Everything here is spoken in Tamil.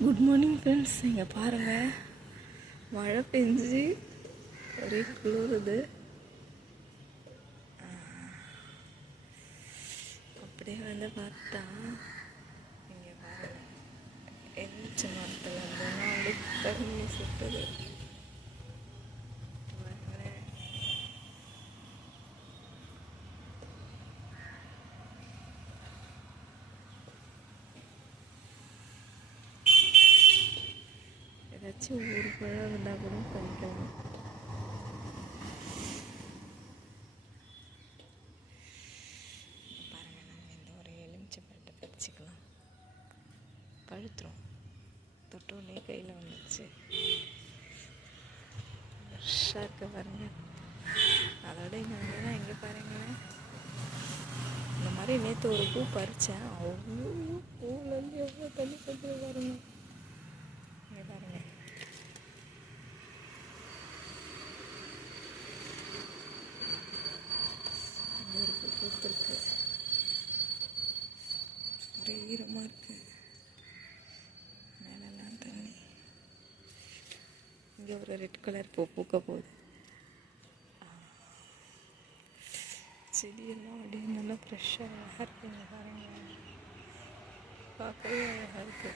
Good morning friends. இங்கே பாருங்கள், மழை பெஞ்சு ஒரே குளிருது. அப்படியே வந்து பார்த்தா இங்கே பாருங்கள், எலுமிச்சை மரத்தில் இருந்ததுன்னா அப்படியே தண்ணி சுட்டுது. ஏதாச்சும் ஒரு பழம் இருந்தால் கூட பறிக்கலாம். பாருங்கள், நம்ம இந்த ஒரு எலுமிச்சை பழத்தை பறிச்சிக்கலாம். பழுத்துரும். தொட்டோடனே கையில் வந்துச்சு. ஃப்ரெஷ்ஷாக இருக்க பாருங்கள். அதோட இங்கே வந்து எங்கே பாருங்களேன், இந்த மாதிரி நேற்று ஒரு பூ பறித்தேன். அவ்வளோ பூவிலேருந்து எவ்வளோ தண்ணி கொண்டு பாருங்கள். இங்கே பாருங்கள், ஒரு பூ பூத்துருக்கு. ஒரே ஈரமாக இருக்குது. மேலெல்லாம் தண்ணி. இங்கே ஒரு ரெட் கலர் பூ பூக்க போகுது. செடியெல்லாம் அப்படியே நல்லா ஃப்ரெஷ்ஷாக அழகாக இருக்குங்க பாருங்கள். பார்க்கவே அழகாக இருக்குது.